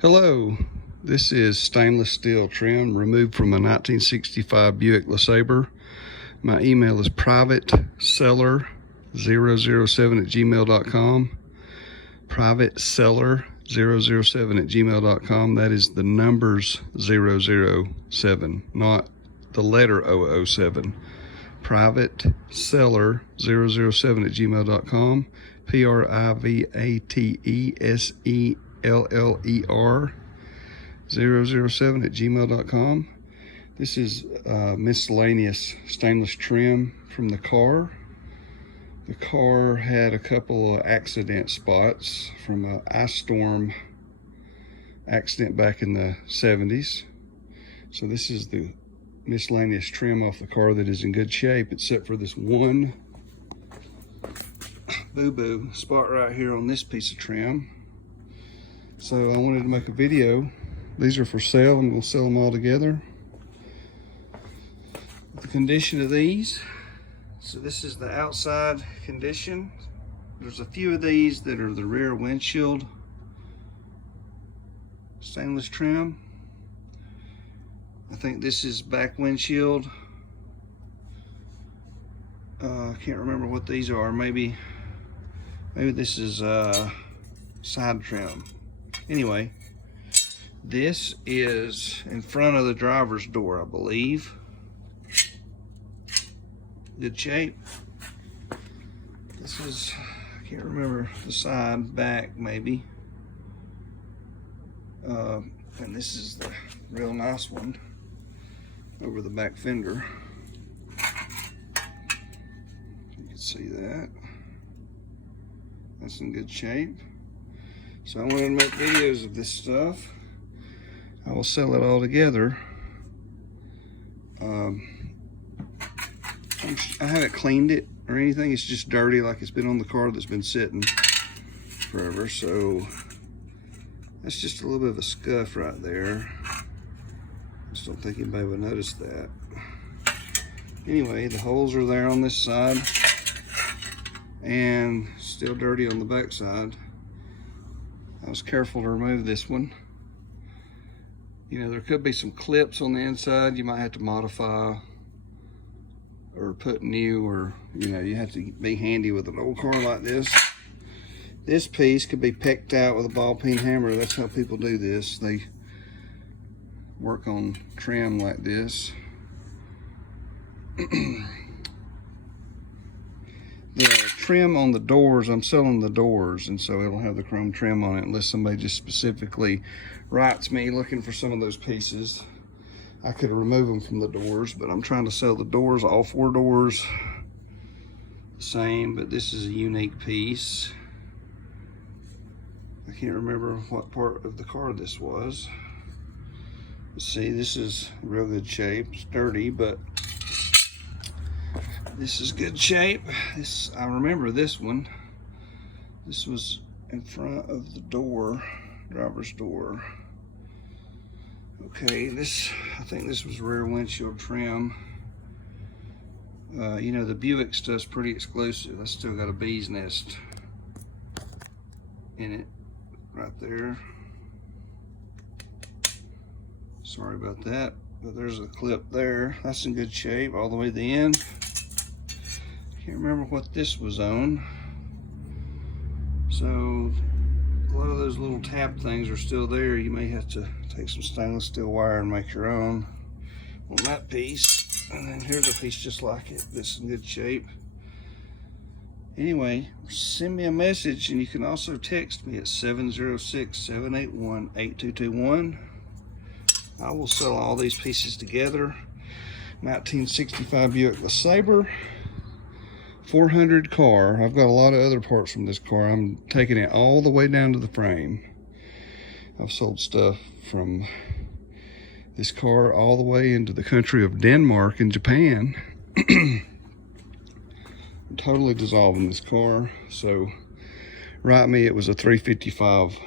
Hello, this is stainless steel trim removed from a 1965 Buick Lesabre. My email is privateseller007@gmail.com. privateseller007@gmail.com. That is the numbers 007, not the letter 007. privateseller007@gmail.com. privateseller007@gmail.com. This is miscellaneous stainless trim from the car. The car had a couple of accident spots from an ice storm accident back in the 70s. So this is the miscellaneous trim off the car that is in good shape, except for this one boo-boo spot right here on this piece of trim. So I wanted to make a video. These are for sale. I'm going to sell them all together. The condition of these. So this is the outside condition. There's a few of these that are the rear windshield stainless trim. I think this is back windshield. I can't remember what these are. Maybe this is side trim. Anyway, this is in front of the driver's door, I believe. Good shape. This is, I can't remember the side, back maybe. And this is the real nice one over the back fender. You can see that. That's in good shape. So I wanted to make videos of this stuff. I will sell it all together. I haven't cleaned it or anything. It's just dirty, like it's been on the car that's been sitting forever. So that's just a little bit of a scuff right there. I just don't think anybody would notice that. Anyway, the holes are there on this side and still dirty on the back side. I was careful to remove this one. You know, there could be some clips on the inside you might have to modify or put new, or you know, you have to be handy with an old car like this. This piece could be pecked out with a ball peen hammer. That's how people do this. They work on trim like this. The trim on the doors, I'm selling the doors, and so it'll have the chrome trim on it unless somebody just specifically writes me looking for some of those pieces. I could remove them from the doors, but I'm trying to sell the doors, all four doors the same, but this is a unique piece. I can't remember what part of the car this was. Let's see, this is real good shape. It's dirty, but this is good shape. This, I remember this one. This was in front of the door, driver's door. Okay, this, I think this was rear windshield trim. You know, the Buick stuff's pretty exclusive. I still got a bee's nest in it right there. Sorry about that, but there's a clip there. That's in good shape all the way to the end. Can't remember what this was on. So a lot of those little tab things are still there. You may have to take some stainless steel wire and make your own on that piece. And then here's a piece just like it. This is in good shape. Anyway, send me a message, and you can also text me at 706-781-8221. I will sell all these pieces together. 1965 Buick Lesabre. 400 car. I've got a lot of other parts from this car. I'm taking it all the way down to the frame. I've sold stuff from this car all the way into the country of Denmark and Japan. I'm totally dissolving this car. So write me, it was a 355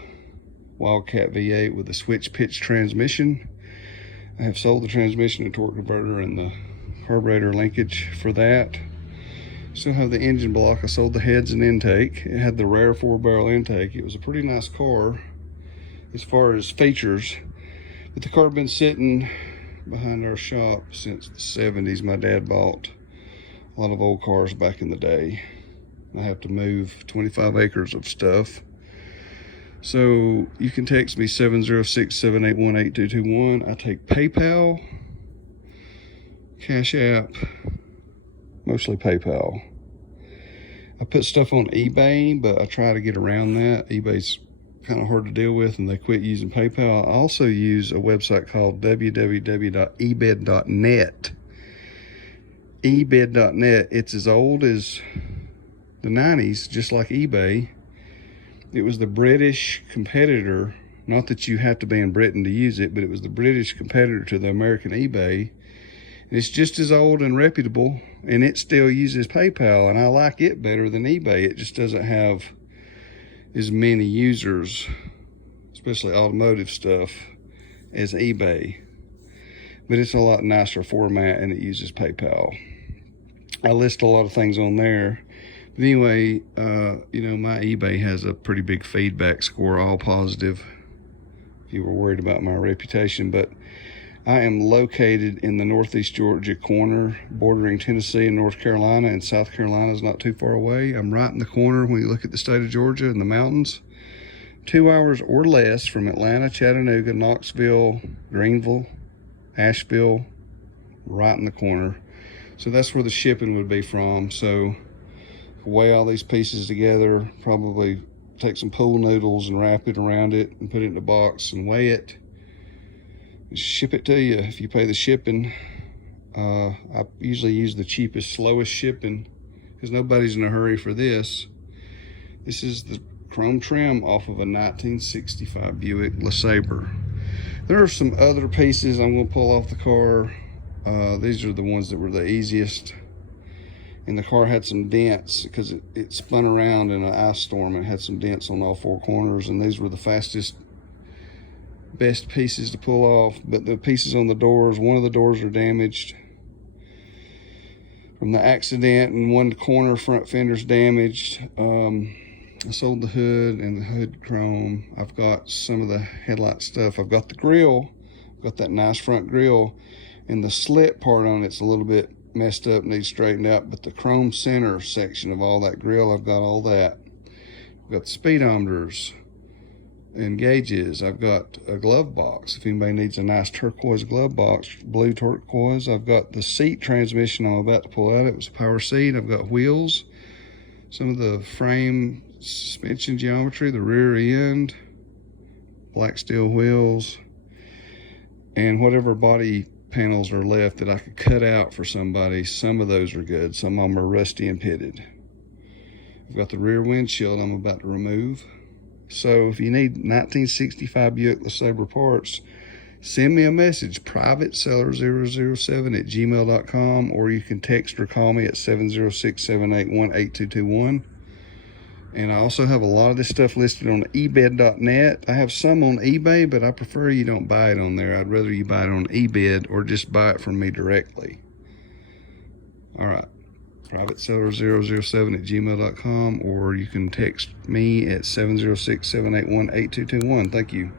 Wildcat V8 with a switch pitch transmission. I have sold the transmission and torque converter and the carburetor linkage for that. Still have the engine block. I sold the heads and intake. It had the rare 4-barrel intake. It was a pretty nice car. as far as features. But the car been sitting behind our shop since the 70s. My dad bought a lot of old cars back in the day. I have to move 25 acres of stuff. So you can text me 706-781-8221. I take PayPal, Cash App, mostly PayPal. I put stuff on eBay, but I try to get around that. eBay's kind of hard to deal with, and they quit using PayPal. I also use a website called www.ebid.net. ebid.net. It's as old as the 90s, just like eBay. It was the British competitor, not that you have to be in Britain to use it, but it was the British competitor to the American eBay. And it's just as old and reputable, and it still uses PayPal, and I like it better than eBay. It just doesn't have as many users, especially automotive stuff, as eBay. But it's a lot nicer format, and it uses PayPal. I list a lot of things on there. But anyway, you know, my eBay has a pretty big feedback score, all positive, if you were worried about my reputation. But I am located in the Northeast Georgia corner, bordering Tennessee and North Carolina, and South Carolina is not too far away. I'm right in the corner when you look at the state of Georgia and the mountains. 2 hours or less from Atlanta, Chattanooga, Knoxville, Greenville, Asheville, right in the corner. So that's where the shipping would be from. So weigh all these pieces together, probably take some pool noodles and wrap it around it and put it in a box and weigh it. Ship it to you if you pay the shipping. I usually use the cheapest, slowest shipping because nobody's in a hurry for this. This is the chrome trim off of a 1965 Buick Lesabre. There are some other pieces I'm going to pull off the car. These are the ones that were the easiest. And the car had some dents because it spun around in an ice storm and had some dents on all four corners, and these were the fastest, best pieces to pull off. But the pieces on the doors, one of the doors are damaged from the accident, and one corner front fender's damaged. I sold the hood and the hood chrome. I've got some of the headlight stuff. I've got the grill. I've got that nice front grill, and the slit part on it's a little bit messed up, needs straightened out, but the chrome center section of all that grill, I've got all that. I've got the speedometers and gauges. I've got a glove box if anybody needs a nice turquoise glove box, blue turquoise. I've got the seat transmission I'm about to pull out. It was a power seat. I've got wheels, some of the frame suspension geometry, the rear end, black steel wheels, and whatever body panels are left that I could cut out for somebody. Some of those are good, some of them are rusty and pitted. I've got the rear windshield I'm about to remove. So if you need 1965 Buick LeSabre parts, send me a message, privateseller007@gmail.com, or you can text or call me at 706-781-8221. And I also have a lot of this stuff listed on ebid.net. I have some on eBay, but I prefer you don't buy it on there. I'd rather you buy it on ebid or just buy it from me directly. All right, privateseller007@gmail.com, or you can text me at 706-781-8221. Thank you.